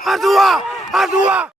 Atua! Atua!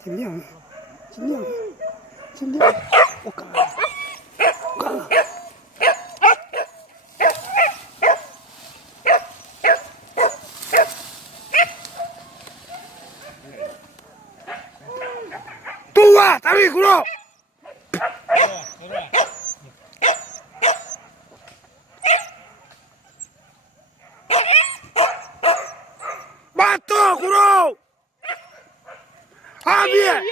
Chim liang, chim liang, chim liang. Bukan. Bukan. Tua, tarik kulo. Batu kulo. Ambil.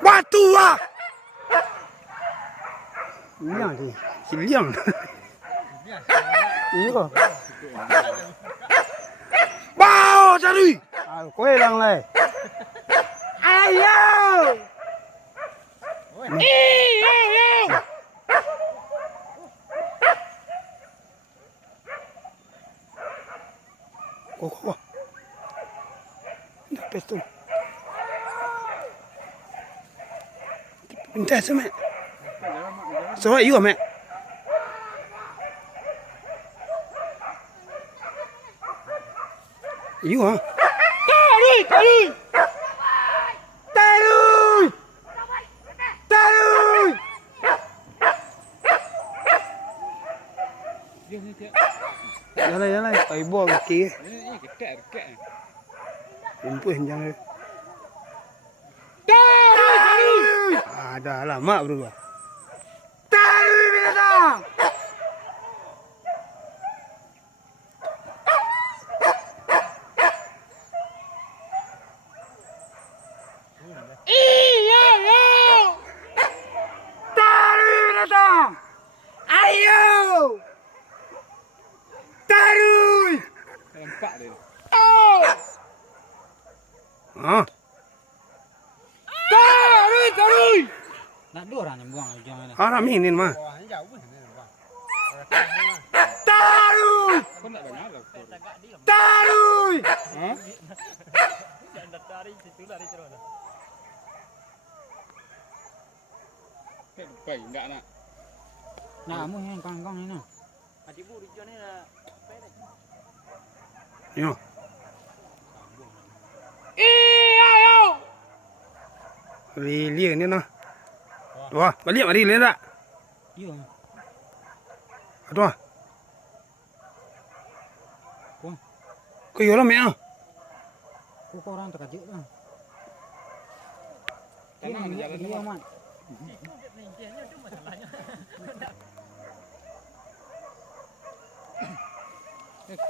Batu ah. Liang đi, chỉ liang. Ý cơ. Bao ra đi. Quay lăng này. Ai yo. Koko. Dah pistol. Minta sama. Sao yếu hả mẹ? Yếu hả? Ta đi! Ta đi! Ta đi! Ra đây, phải buông cái kia. Rumput jangan. Ada lama berdua. Tarik binatang. Iya. Tarik binatang. Ayo. Tarik. Nampak dia. Ah. Tarik. Nak dua orang yang buang jangan. Haram ini mah. Tarik. Tarik. Hah? Tarik situ lari terus. Phải enggak nak. Nah, mu yang kang ini nah. Adibu di sana lah. Yo. Liang ni nah. Wah, balik mari lihat tak? Iya. Aduh. Kau. Kau yo lah mẹ ah. Kau orang terkejut lah. Tenang jalan dia aman.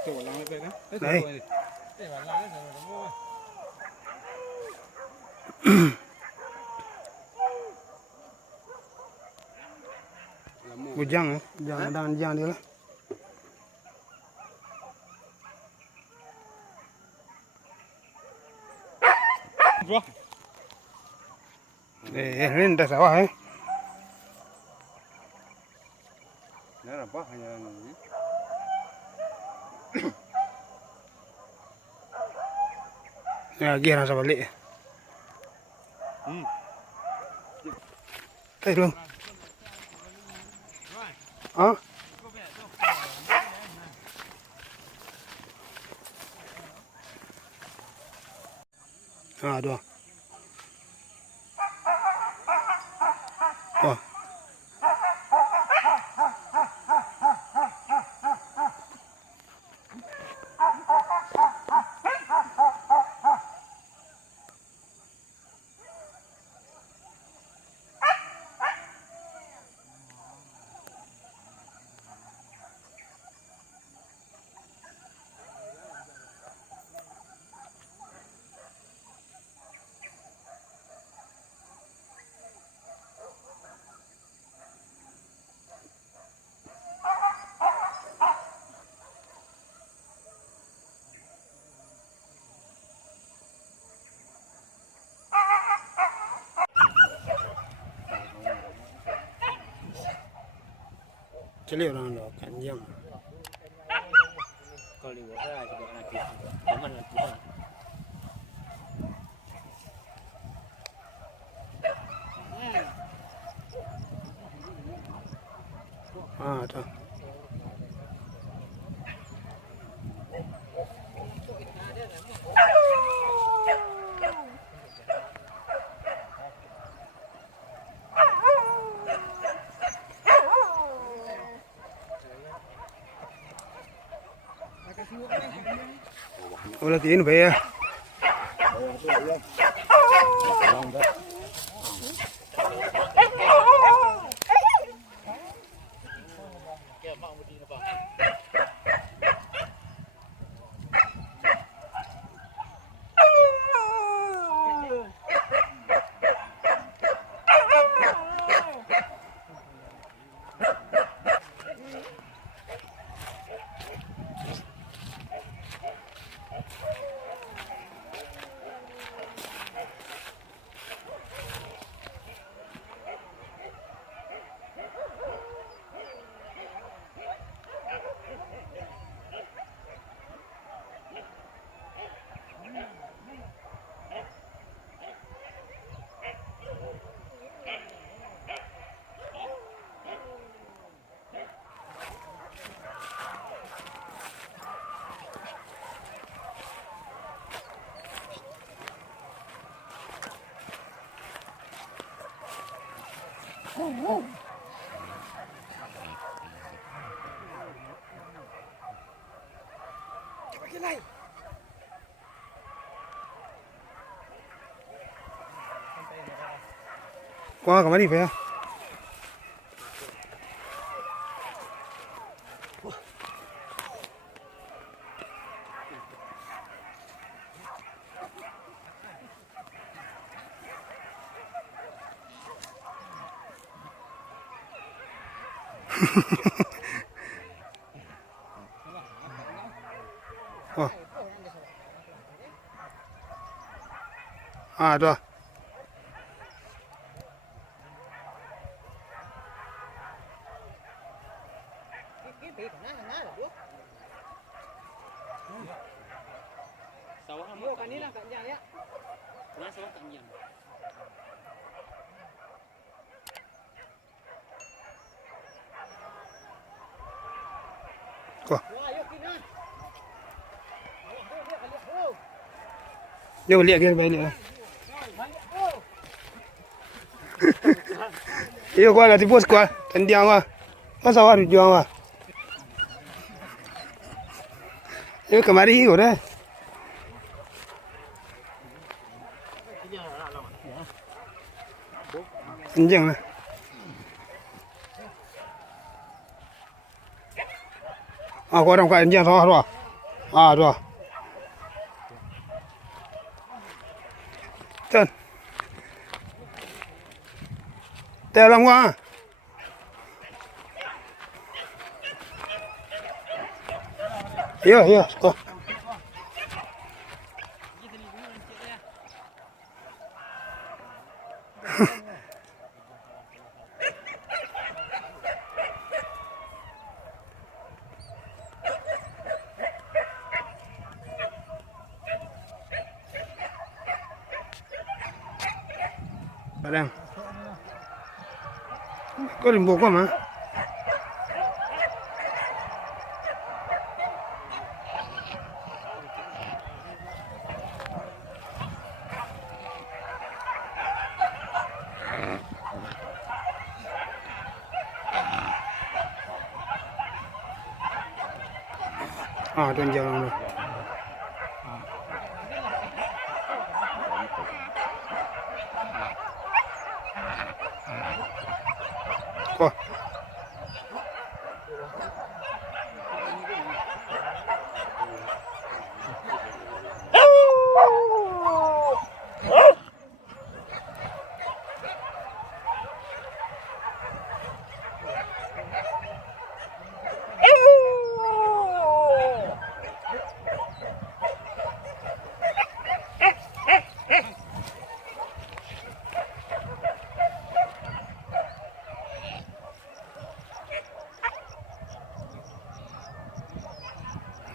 Coba lang itu kan. Đây. Bujang, jangan dia lah. Wah. Ini dah sawah Ini apa hanya ini. Ya, dia rasa balik. Tay luôn. Hả? Được. Wah. Cili orang dah kanjang. Kalau di bawah juga nanti. Aman nanti. Ah, tu. Udah tin về à? Qua kemana về à? À, rồi. Sawah mua kan ini lah kanjang ya. Mana sawah kanjang. Dia lihat dia balik lah. Iyo qua là thì bớt qua, thành điang qua, có sao ăn được qua. Iyo cầm đi rồi đấy. Thành điang này. À, qua đồng cái thành điang sao rồi? À rồi. Chân. Tè làm qua. Iya, kok. Padang. Có điểm buộc quá mà. tuan jalan tu. Wah.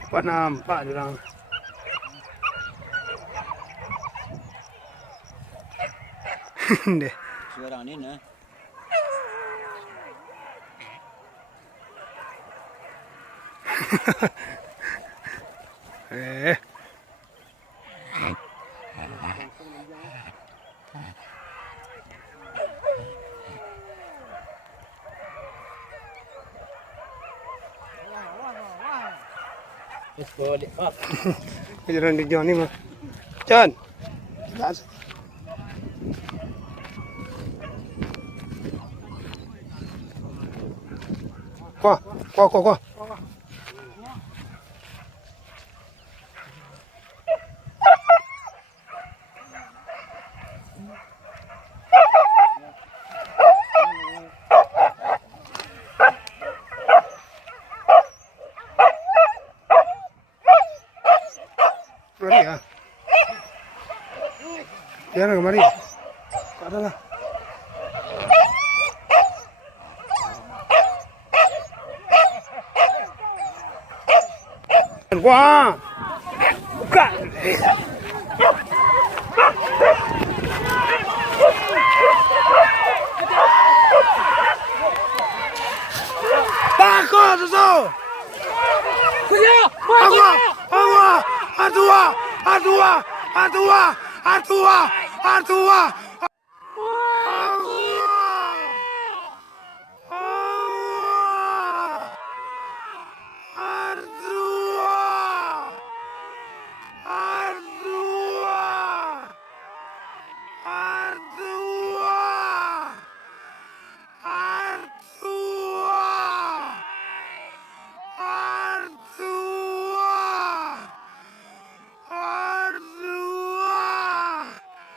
Pak nampak dia orang. Deh. Sekarang ni nah. Let's go di up. Kejaran di John ni mah. John. Gas. Kuah. Mari ya. Jangan kemari. Tak ada lah. Wah. Buka. Takut tu.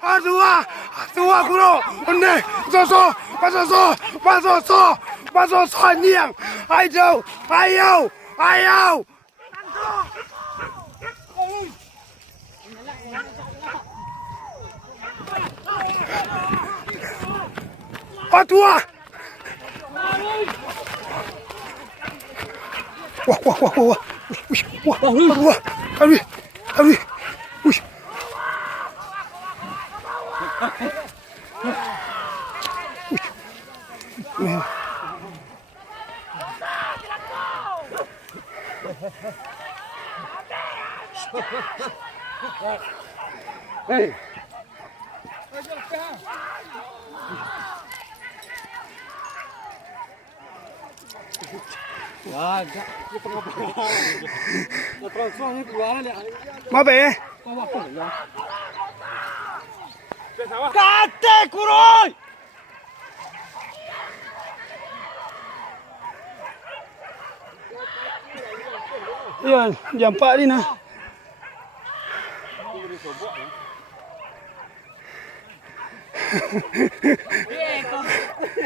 Artua. Artua guru. Onde. Paso niang. Ayo. Artua. Wah. Wah. Aduh. Ush. Hey. Mabe. Kate kuroi. Iya, jam 4 ni nah.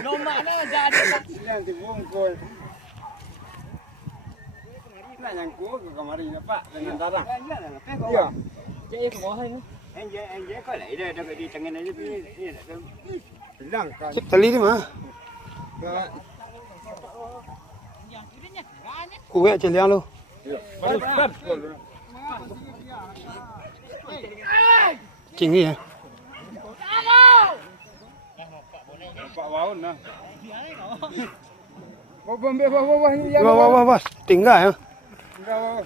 Nombak ni jadi Yang dibungkul. Nak nyangkut ke kamari ni Pak dengan tarang. Ya. Jadi ke bawah ni. Anh có lấy đây đâu đi chẳng nên đi lăng cả. Tali ni mah. Kuat je liang lu. Tinggi ya. Pak Waun nah. Wah. Tinggal ya. Tinggal.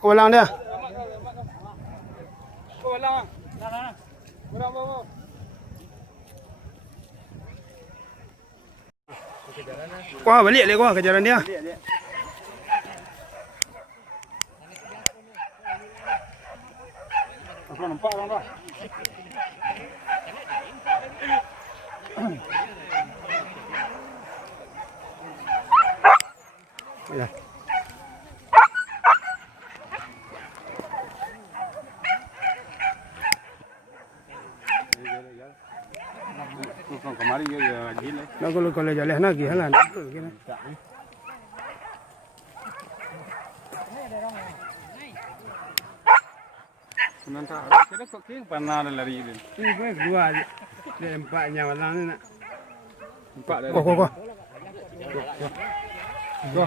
Kau ulang dia. Ulang. Berapa? Qua balik dia qua kejaran dia. Kau nampak orang tak? Ya. Kau kemarin dia gila. Nak kalau jalan nak pergi halan. Nanti kita kok keng pernah lari ini. Ini gue dua dia empatnya malang ni nak. Empat dah. Kau.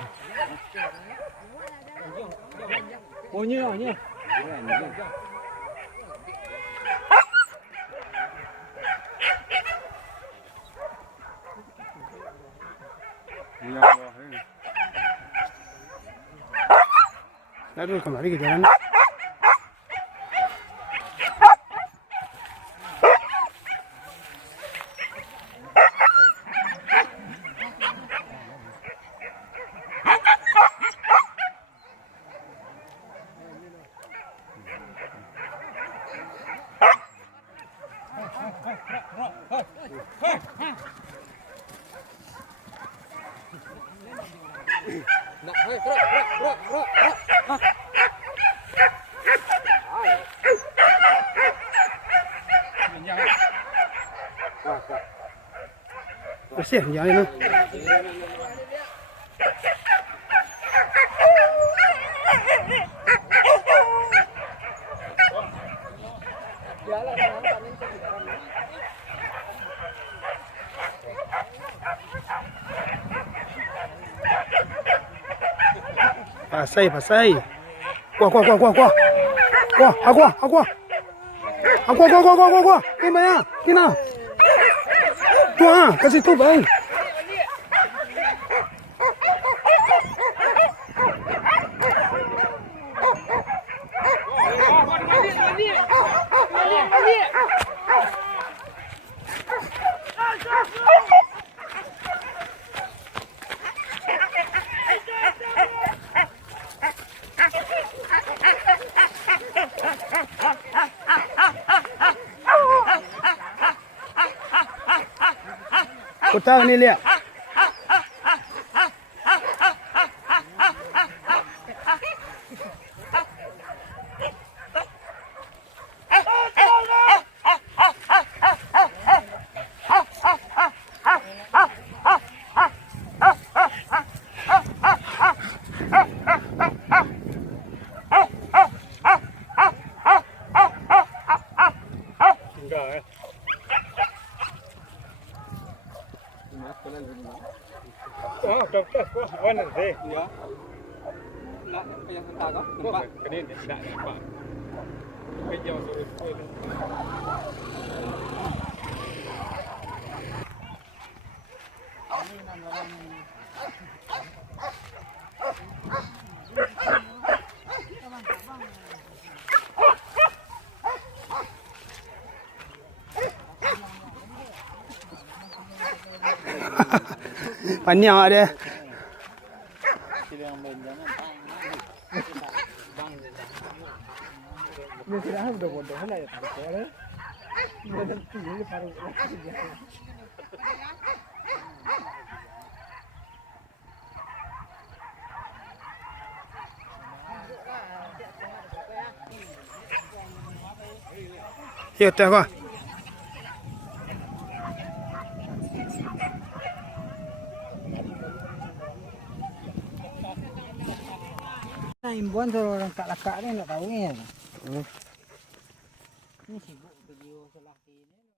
Oh nya. Nak dulu kemari kejaran. Nak, hei, bro. Bersih jalan ni. Pasai. Qua. Aqua. Cái mày à? Cái nào? Tua, cái gì tu vậy? Kau tahu ni lihat. Oh, doktor, mana deh? Ya. Nak yang hentak kau? Nampak? Kena tidak nampak. Kerja suruh sekolah. Panjang dia. Ni sudah udah bodoh lah ya tak boleh. Dia tinggi paru. Here, tengok. Imbuan tu orang tak lakak ni nak tahu ni. Ni sibuk.